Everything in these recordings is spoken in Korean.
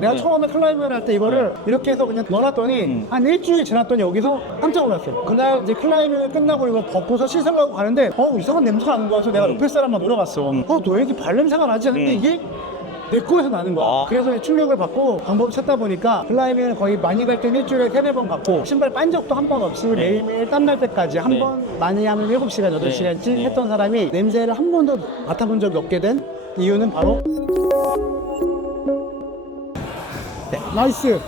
내가 처음에 클라이밍을 할 때 이거를 이렇게 해서 그냥 넣어놨더니 한 일주일 지났더니 여기서 깜짝 놀랐어요. 그날 이제 클라이밍을 끝나고 이거 벗고서 씻으려고 가는데 이상한 냄새가 나는 거야. 그래서 내가 옆에 사람만 물어봤어. 너 왜 이렇게 발냄새가 나지? 하는데 이게 내 거에서 나는 거야. 그래서 충격을 받고 방법을 찾다 보니까 클라이밍을 거의 많이 갈 때 일주일에 3-4번 갔고 신발 빤 적도 한 번 없이 매일매일 땀날 때까지 한 번 많이 하면 7시간, 8시간씩 했던 사람이 냄새를 한 번도 맡아본 적이 없게 된 이유는 바로 나이스!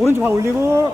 오른쪽 발 올리고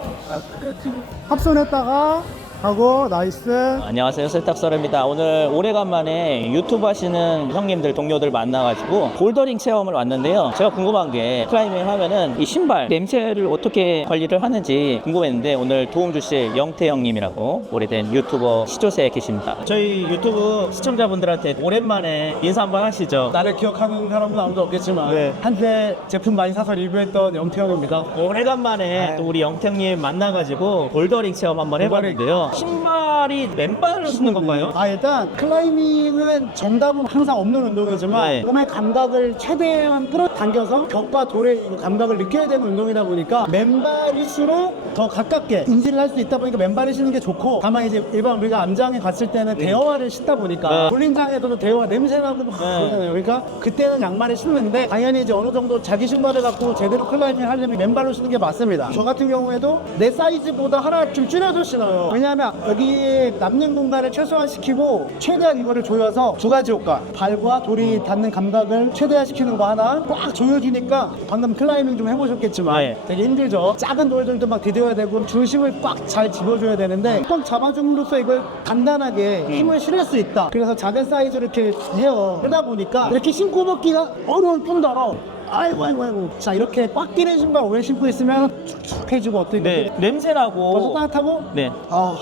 합선했다가 하고 나이스. 안녕하세요, 세탁설입니다. 오늘 오래간만에 유튜브 하시는 형님들 동료들 만나가지고 볼더링 체험을 왔는데요. 제가 궁금한 게 클라이밍 하면은 이 신발 냄새를 어떻게 관리를 하는지 궁금했는데 오늘 도움 주실 영태 형님이라고 오래된 유튜버 시조새에 계십니다. 저희 유튜브 시청자분들한테 오랜만에 인사 한번 하시죠. 나를 기억하는 사람은 아무도 없겠지만 한때 제품 많이 사서 리뷰했던 영태형입니다. 오래간만에 또 우리 영태 형님 만나가지고 볼더링 체험 한번 해봤는데요. 신발이 맨발을 신는 건가요? 일단 클라이밍은 정답은 항상 없는 운동이지만 몸의 감각을 최대한 끌어당겨서 벽과 돌의 감각을 느껴야 되는 운동이다 보니까 맨발일수록 더 가깝게 인지를 할 수 있다 보니까 맨발을 신는 게 좋고, 다만 이제 일반 우리가 암장에 갔을 때는 대여화를 신다 보니까 볼링장에서도 대여화 냄새나고 그러잖아요. 그러니까 그때는 양말을 신는데 당연히 이제 어느 정도 자기 신발을 갖고 제대로 클라이밍을 하려면 맨발로 신는 게 맞습니다. 저 같은 경우에도 내 사이즈보다 하나 좀 줄여서 신어요. 왜냐하면 여기 남는 공간을 최소화시키고 최대한 이거를 조여서 두 가지 효과, 발과 돌이 닿는 감각을 최대화시키는 거 하나 꽉 조여주니까, 방금 클라이밍 좀 해보셨겠지만 되게 힘들죠. 작은 돌들도 막 디뎌야 되고 중심을 꽉 잘 집어줘야 되는데 꽉 잡아줌으로써 이걸 단단하게 힘을 실을 수 있다. 그래서 작은 사이즈로 이렇게 해요. 그러다 보니까 이렇게 신고 벗기가 어려울 뿐더러 아이고 자, 이렇게 꽉 끼는 신발 오래 신고 있으면 축축해지고 어떻게 냄새나고 벌써 따뜻하고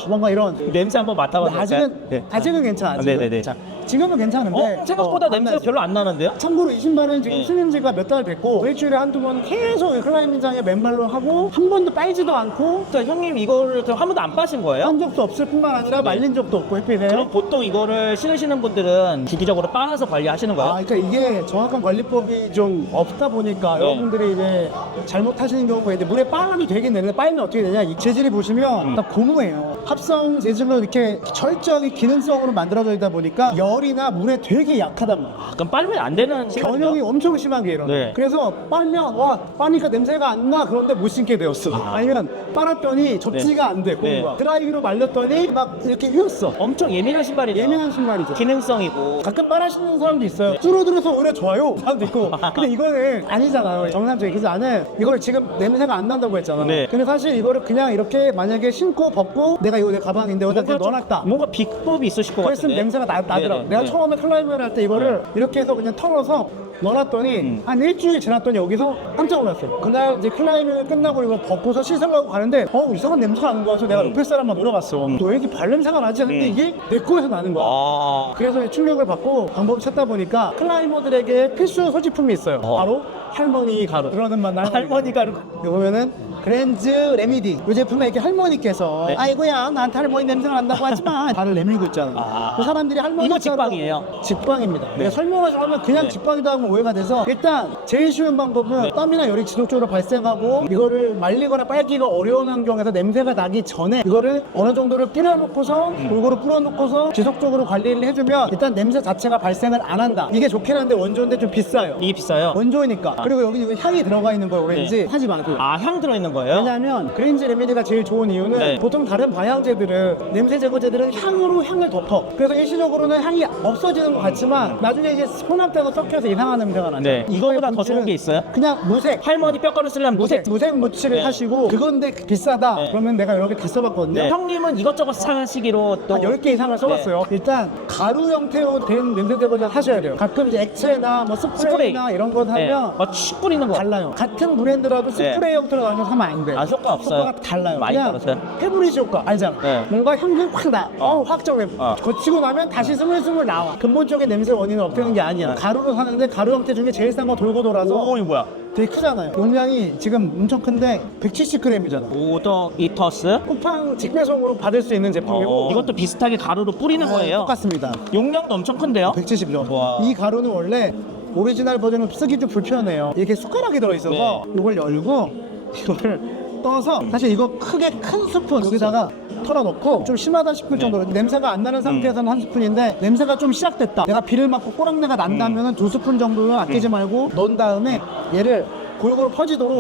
뭔가 이런 냄새 한번 맡아봐도 될까요? 아직은 괜찮아. 네네네. 자, 지금은 괜찮은데 생각보다 냄새가 별로 안 나는데요? 참고로 이 신발은 지금 신은 지가 몇 달 됐고 일주일에 한두 번 계속 클라이밍장에 맨발로 하고 한 번도 빨지도 않고. 형님 이거를 한 번도 안 빠신 거예요? 한 적도 없을 뿐만 아니라 말린 적도 없고 햇빛에. 그럼 보통 이거를 신으시는 분들은 주기적으로 빨아서 관리하시는 거예요? 그러니까 이게 정확한 관리법이 좀 없다 보니까 여러분들이 이제 잘못하시는 경우가 있는데, 물에 빨아도 되긴 되는데 빨면 어떻게 되냐, 이 재질이 보시면 다 고무예요. 합성 재질로 이렇게 철저하게 기능성으로 만들어져 있다 보니까 열이나 물에 되게 약하단 말이에요. 그럼 빨면 안 되는 변형이 엄청 심하게 일어나요. 그래서 빨면 빠니까 냄새가 안 나, 그런데 못 신게 되었어. 아니면 빨았더니 접지가 안 돼, 고무가. 드라이기로 말렸더니 막 이렇게 휘었어. 엄청 예민한 신발이죠. 예민한 신발이죠. 기능성이고. 가끔 빨아 신는 사람도 있어요. 줄어들어서 오히려 좋아요 사람도 있고. 근데 이거는 아니잖아요, 정상적인. 그래서 나는 이걸 지금 냄새가 안 난다고 했잖아. 근데 사실 이거를 그냥 이렇게 만약에 신고 벗고 내가 이거 내 가방인데 여기다 그냥 넣어놨다, 뭔가 비법이 있으실 것 그랬으면 같은데. 냄새가 나더라고. 내가 처음에 클라이밍을 할 때 이거를 이렇게 해서 그냥 털어서 넣어놨더니 한 일주일 지났더니 여기서 깜짝 놀랐어요. 그날 이제 클라이밍을 끝나고 이거 벗고서 씻으려고 가는데 이상한 냄새가 나는 거야. 그래서 내가 옆에 사람만 물어봤어. 너 왜 이렇게 발냄새가 나지? 하는데 이게 내 거에서 나는 거야. 그래서 충격을 받고 방법을 찾다 보니까 클라이머들에게 필수 소지품이 있어요. 바로 할머니 가루. 그러는 말 할머니 가루. 여기 보면은 그랜즈 레미디, 이 제품에 이렇게 할머니께서 아이고야 나한테 할머니 냄새가 난다고 하지만 발을 내밀고 있잖아. 그 사람들이 할머니 이거 직방이에요? 직방입니다. 내가 설명을 하면 그냥 직방이다 하면 오해가 돼서, 일단 제일 쉬운 방법은 땀이나 열이 지속적으로 발생하고 이거를 말리거나 빨기가 어려운 환경에서 냄새가 나기 전에 이거를 어느 정도를 뿌려놓고서 골고루 뿌려놓고서 지속적으로 관리를 해주면 일단 냄새 자체가 발생을 안 한다. 이게 좋긴 한데 원조인데 좀 비싸요. 이게 비싸요? 원조이니까. 그리고 여기 이거 향이 들어가 있는 거예요, 오렌지. 하지 말고. 향 들어있는 거예요? 왜냐하면 그랜즈 레미디가 제일 좋은 이유는 보통 다른 방향제들은, 냄새 제거제들은 향으로 향을 덮어. 그래서 일시적으로는 향이 없어지는 것 같지만 나중에 이제 혼합돼서 섞여서 이상한 냄새가 나죠. 이거보다 더 좋은 게 있어요? 그냥 무색. 할머니 뼈가루 쓰려면 무색 무칠을 하시고, 그건데 비싸다 그러면 내가 여러 개 다 써봤거든요. 형님은 이것저것 사시기로 또 한 10개 이상을 써봤어요. 일단 가루 형태로 된 냄새 제거제 하셔야 돼요. 가끔 이제 액체나 뭐 스프레이나 이런 거 하면 칙 뿌리는 거 달라요. 같은 브랜드라도 스프레이 형태로 나오면 사면 안 돼. 효과 없어요? 효과가 달라요. 많이 그냥 떨어져요? 페브리즈 효과 알잖아. 뭔가 향이 확 나. 확 정해. 거치고 나면 다시 스물스물 나와. 근본적인 냄새 원인은 없애는 게 아니야. 가루로 사는데 가루 형태 중에 제일 싼 거 돌고 돌아서 이거 뭐야? 되게 크잖아요. 용량이 지금 엄청 큰데 170g이잖아. 오더 이터스? 쿠팡 직배송으로 받을 수 있는 제품이고 이것도 비슷하게 가루로 뿌리는 거예요? 똑같습니다. 용량도 엄청 큰데요? 170죠. 와. 이 가루는 원래 오리지널 버전은 쓰기 좀 불편해요. 이렇게 숟가락이 들어있어서 이걸 열고 이거를 떠서 사실 이거 크게 큰 스푼 여기다가 털어놓고 좀 심하다 싶을 정도로 냄새가 안 나는 상태에서는 한 스푼인데 냄새가 좀 시작됐다. 내가 비를 맞고 꼬랑내가 난다면 2스푼 정도는 아끼지 말고 넣은 다음에 얘를 골고루 퍼지도록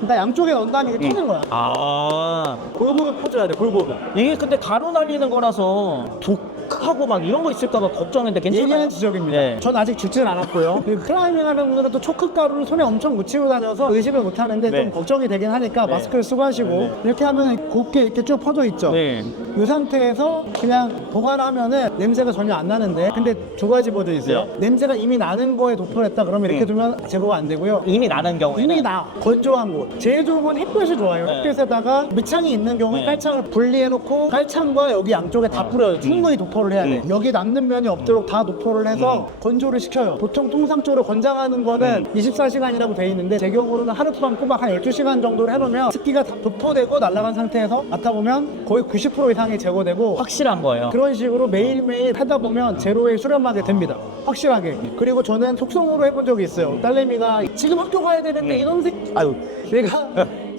그러니까 양쪽에 넣은 다음에 이게 터는 거야. 아, 골고루 퍼줘야 돼. 골고루. 이게 근데 가루 날리는 거라서 독하고 막 이런 거 있을까봐 걱정했는데 괜찮아요? 예리한 지적입니다. 네. 전 아직 죽지는 않았고요. 그 클라이밍 하는 분들은 또 초크 가루를 손에 엄청 묻히고 다녀서 의식을 못 하는데 네. 좀 걱정이 되긴 하니까 마스크를 쓰고 하시고 이렇게 하면 곱게 이렇게 쭉 퍼져 있죠. 네. 이 상태에서 그냥 보관하면은 냄새가 전혀 안 나는데 근데 두 가지 버전이 있어요. 냄새가 이미 나는 거에 도포했다 그러면 이렇게 두면 제거가 안 되고요. 이미 나는 경우에는 이미 나 건조한 곳 제일 좋은 건 햇볕이 좋아요. 네. 햇볕에다가 밑창이 있는 경우에 네. 깔창을 분리해놓고 깔창과 여기 양쪽에 다 뿌려요. 충분히 도포를 해야 돼. 여기 남는 면이 없도록 다 도포를 해서 건조를 시켜요. 보통 통상적으로 권장하는 거는 24시간이라고 돼 있는데 제 경우는 하룻밤 꼬박 한 12시간 정도를 해놓으면 습기가 다 도포되고 날아간 상태에서 맡아보면 거의 90% 이상이 제거되고 확실한 거예요. 그런 식으로 매일매일 하다 보면 제로에 수렴하게 됩니다. 확실하게. 그리고 저는 속성으로 해본 적이 있어요. 딸내미가 지금 학교 가야 되는데 이런 새끼 아유 내가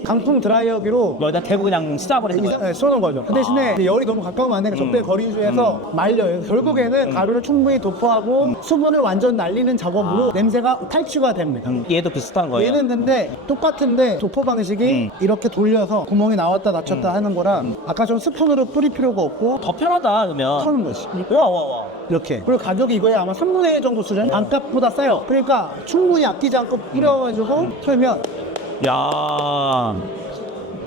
강풍 드라이어기로 뭐 일단 대고 그냥 쏴버리는 거예요. 네, 쏘는 거죠. 그 대신에 이제 열이 너무 가까우면 안 되니까 적대 거리주에서 말려요. 결국에는 가루를 충분히 도포하고 수분을 완전 날리는 작업으로 냄새가 탈취가 됩니다. 얘도 비슷한 거예요. 얘는 근데 똑같은데 도포 방식이 이렇게 돌려서 구멍이 나왔다 낮췄다 하는 거랑 아까 좀 스푼으로 뿌릴 필요가 없고 더 편하다 그러면. 터는 것이 와. 이렇게. 그리고 가격이 이거에 아마 3분의 1 정도 수준? 반값보다 싸요. 그러니까 충분히 아끼지 않고 뿌려가지고 털면 야,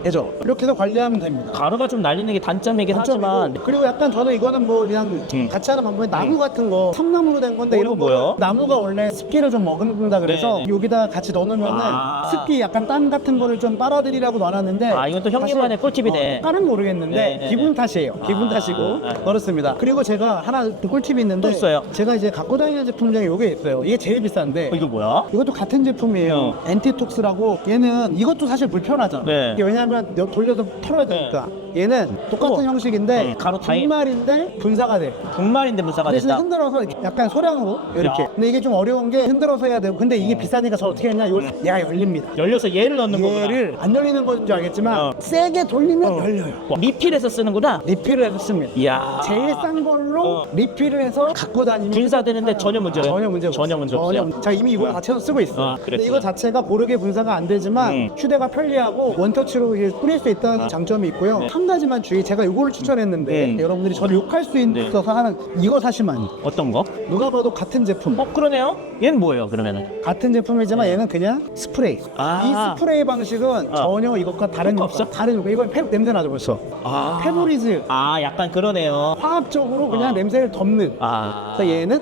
되죠. 이렇게 해서 관리하면 됩니다. 가루가 좀 날리는 게 단점이긴 하지만 그리고 약간 저는 이거는 뭐 그냥 같이 하는 방법이 나무 같은 거 섬나무로 된 건데 이런 거 뭐요? 나무가 원래 습기를 좀 머금는다 그래서 네. 여기다 같이 넣어놓으면은 아. 습기 약간 땀 같은 거를 좀 빨아들이라고 놔놨는데 아, 이건 또 형님만의 꿀팁이네. 다른 모르겠는데 네. 기분 탓이에요. 기분 아. 탓이고 그렇습니다. 그리고 제가 하나 꿀팁이 있는데 또 있어요? 제가 이제 갖고 다니는 제품 중에 이게 있어요. 이게 제일 비싼데 이거 뭐야? 이것도 같은 제품이에요. 엔티톡스라고 얘는 이것도 사실 불편하잖아. 네. 이게 왜냐하면 돌려서 털어야 되니까. 얘는 똑같은 우와. 형식인데 가루 다 분말인데 분사가 돼. 분말인데 문사가 대신에 됐다. 흔들어서 이렇게 약간 소량으로 이렇게. 야. 근데 이게 좀 어려운 게 흔들어서 해야 되고 근데 이게 비싸니까 저 어떻게 했냐 이걸 얘가 열립니다. 열려서 얘를 넣는 거구나. 얘를 안 열리는 건 줄 알겠지만 어. 세게 돌리면 열려요. 와, 리필해서 쓰는구나. 리필을 해서 씁니다. 이야. 제일 싼 걸로 리필을 해서 갖고 다니면 분사되는데 전혀 문제 없어요. 전혀 문제 없어요. 전혀 문제 없어요. 자 이미 이거 자체로 쓰고 있어. 아, 근데 그랬구나. 이거 자체가 고르게 분사가 안 되지만 휴대가 편리하고 원터치로 이게 뿌릴 수 있다는 장점이 있고요. 네. 한 가지만 주의. 제가 이거를 추천했는데 여러분들이 저를 욕할 수 있어서 하는 이거 사시면 안 돼요. 어떤 거? 누가 봐도 같은 제품. 그러네요. 얘는 뭐예요, 그러면은? 같은 제품이지만 얘는 그냥 스프레이. 아. 이 스프레이 방식은 전혀 이것과 다른 거 없어. 다른 거. 이건 냄새 나죠 벌써. 아. 페브리즈. 아, 약간 그러네요. 화학적으로 그냥 냄새를 덮는. 아. 그래서 얘는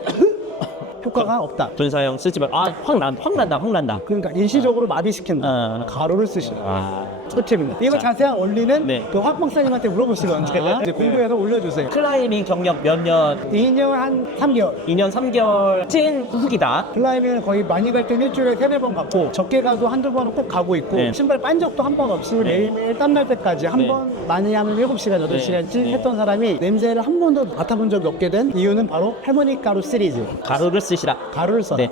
효과가 없다. 분사형 쓰지 말. 아, 확 난다. 그러니까 일시적으로 마비시킨다. 가루를 쓰시라. 아. 꿀팁입니다. 이거 자세한 원리는 네. 그 화학 박사님한테 물어보시면 돼요. 이제 공부해서 올려주세요. 클라이밍 경력 몇 년? 2년 한 3개월. 2년 3개월 찐 후기다. 클라이밍을 거의 많이 갈 때 일주일에 3-4번 갔고 적게 가도 한두 번은 꼭 가고 있고 네. 신발 빤 적도 한 번 없이 매일매일 땀날 때까지 한 네. 번 많이 하면 7시간, 8시간씩 네. 했던 사람이 냄새를 한 번도 맡아본 적이 없게 된 이유는 바로 할머니 가루 시리즈. 가루를 쓰시라. 가루를 써. 네.